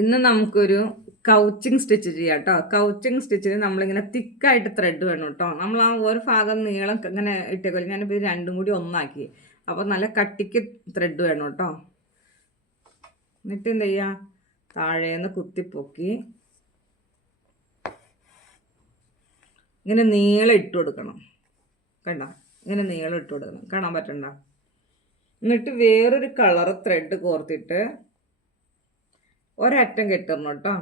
ഇന്ന് നമുക്കൊരു coaching stitch ചെയ്യാം കേട്ടോ. കൗച്ചിങ് സ്റ്റിച്ചിന് നമ്മളിങ്ങനെ തിക്കായിട്ട് ത്രെഡ് വേണം കേട്ടോ. നമ്മൾ ആ ഒരു ഭാഗം നീളം ഇങ്ങനെ ഇട്ടേക്കോളൂ. ഞാനിപ്പോൾ ഇത് രണ്ടും കൂടി ഒന്നാക്കി. അപ്പോൾ നല്ല കട്ടിക്ക് ത്രെഡ് വേണം കേട്ടോ. എന്നിട്ട് എന്ത് ചെയ്യുക, താഴേന്ന് കുത്തിപ്പൊക്കി ഇങ്ങനെ നീളം ഇട്ട് കൊടുക്കണം. കണ്ട, ഇങ്ങനെ നീളം ഇട്ട് കൊടുക്കണം. കാണാൻ പറ്റണ്ട. എന്നിട്ട് വേറൊരു കളർ ത്രെഡ് കോർത്തിട്ട് ഒരറ്റം കെട്ടണം കേട്ടോ.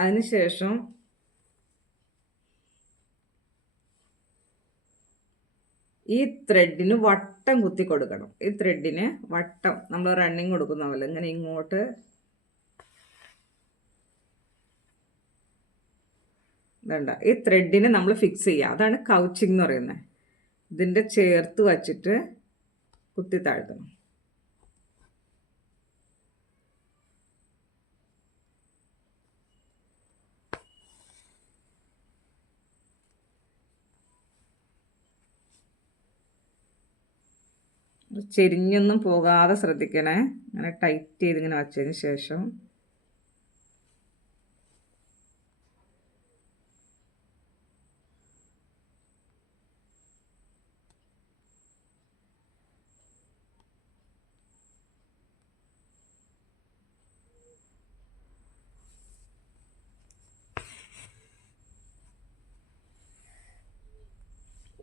അതിനുശേഷം ഈ ത്രെഡിന് വട്ടം കുത്തി കൊടുക്കണം. ഈ ത്രെഡിന് വട്ടം നമ്മൾ റണ്ണിങ് കൊടുക്കുന്ന പോലെ ഇങ്ങനെ ഇങ്ങോട്ട് വേണ്ട, ഈ ത്രെഡിനെ നമ്മൾ ഫിക്സ് ചെയ്യുക. അതാണ് കൗച്ചിങ് എന്ന് പറയുന്നത്. ഇതിൻ്റെ ചേർത്ത് വച്ചിട്ട് കുത്തി താഴ്ത്തണം. ചെരിഞ്ഞൊന്നും പോകാതെ ശ്രദ്ധിക്കണേ. അങ്ങനെ ടൈറ്റ് ചെയ്ത് ഇങ്ങനെ വച്ചതിന് ശേഷം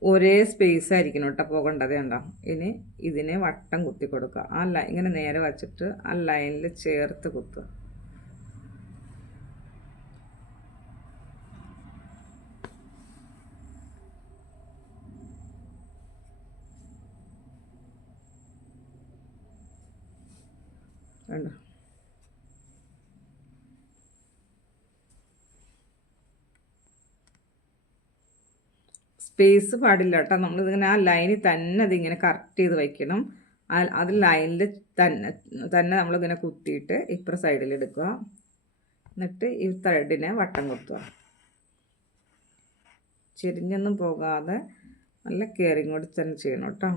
ഒരേ സ്പേസ് ആയിരിക്കണം കേട്ടോ പോകേണ്ടത്. കണ്ടോ, ഇനി ഇതിനെ വട്ടം കുത്തി കൊടുക്കുക. ആ ഇങ്ങനെ നേരെ വച്ചിട്ട് ആ ലൈനിൽ ചേർത്ത് കുത്തുക. കണ്ടോ, സ്പേസ് പാടില്ല കേട്ടോ. നമ്മളിതിങ്ങനെ ആ ലൈനിൽ തന്നെ അതിങ്ങനെ കറക്റ്റ് ചെയ്ത് വയ്ക്കണം. അത് ലൈനിൽ തന്നെ നമ്മളിങ്ങനെ കുത്തിയിട്ട് ഇപ്പുറ സൈഡിൽ എടുക്കുക. എന്നിട്ട് ഈ ത്രെഡിനെ വട്ടം കുത്തുക. ചെരിഞ്ഞൊന്നും പോകാതെ നല്ല കെയറിങ് കൂടി തന്നെ ചെയ്യണം കേട്ടോ.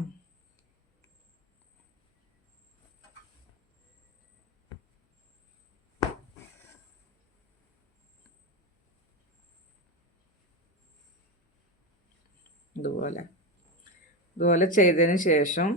ഇതുപോലെ ചെയ്തതിന് ശേഷം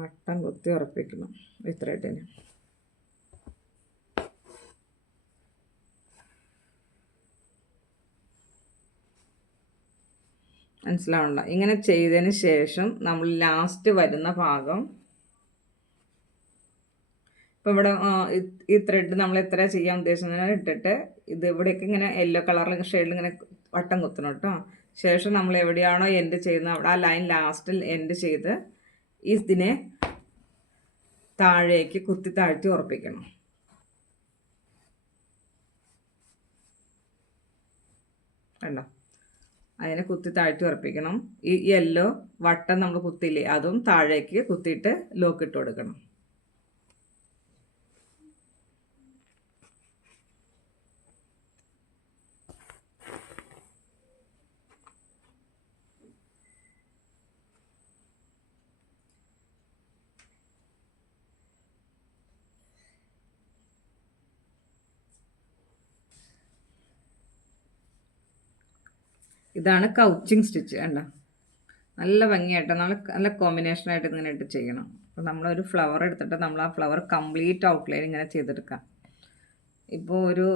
വട്ടം കുത്തി ഉറപ്പിക്കണം ഈ ത്രെഡിന്. മനസ്സിലാവണ്ട. ഇങ്ങനെ ചെയ്തതിന് ശേഷം നമ്മൾ ലാസ്റ്റ് വരുന്ന ഭാഗം, ഇപ്പം ഇവിടെ ഈ ത്രെഡ് നമ്മൾ എത്ര ചെയ്യാൻ ഉദ്ദേശിക്കുന്നതിന് ഇട്ടിട്ട് ഇത് ഇവിടേക്ക് ഇങ്ങനെ യെല്ലോ കളറിൽ ഷെയ്ഡിൽ ഇങ്ങനെ വട്ടം കുത്തണം കേട്ടോ. ശേഷം നമ്മൾ എവിടെയാണോ എൻഡ് ചെയ്യുന്നത് അവിടെ ആ ലൈൻ ലാസ്റ്റിൽ എൻഡ് ചെയ്ത് ഇതിനെ താഴേക്ക് കുത്തി താഴ്ത്തി ഉറപ്പിക്കണം. കണ്ടോ, അതിനെ കുത്തി താഴ്ത്തി ഉറപ്പിക്കണം. ഈ യെല്ലോ വട്ടം നമ്മൾ കുത്തിയില്ലേ അതും താഴേക്ക് കുത്തിയിട്ട് ലോക്ക് ഇട്ട് കൊടുക്കണം. ഇതാണ് കൗച്ചിങ് സ്റ്റിച്ച്. കണ്ടോ, നല്ല ഭംഗിയായിട്ട് നല്ല കോമ്പിനേഷനായിട്ട് ഇങ്ങനെ ഇട്ട് ചെയ്യണം. അപ്പോൾ നമ്മളൊരു ഫ്ലവർ എടുത്തിട്ട് നമ്മൾ ആ ഫ്ലവർ കംപ്ലീറ്റ് ഔട്ട്ലൈൻ ഇങ്ങനെ ചെയ്തെടുക്കാം. ഇപ്പോൾ ഒരു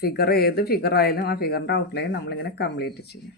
ഫിഗർ, ഏത് ഫിഗറായാലും ആ ഫിഗറിൻ്റെ ഔട്ട്ലൈൻ നമ്മളിങ്ങനെ കംപ്ലീറ്റ് ചെയ്യും.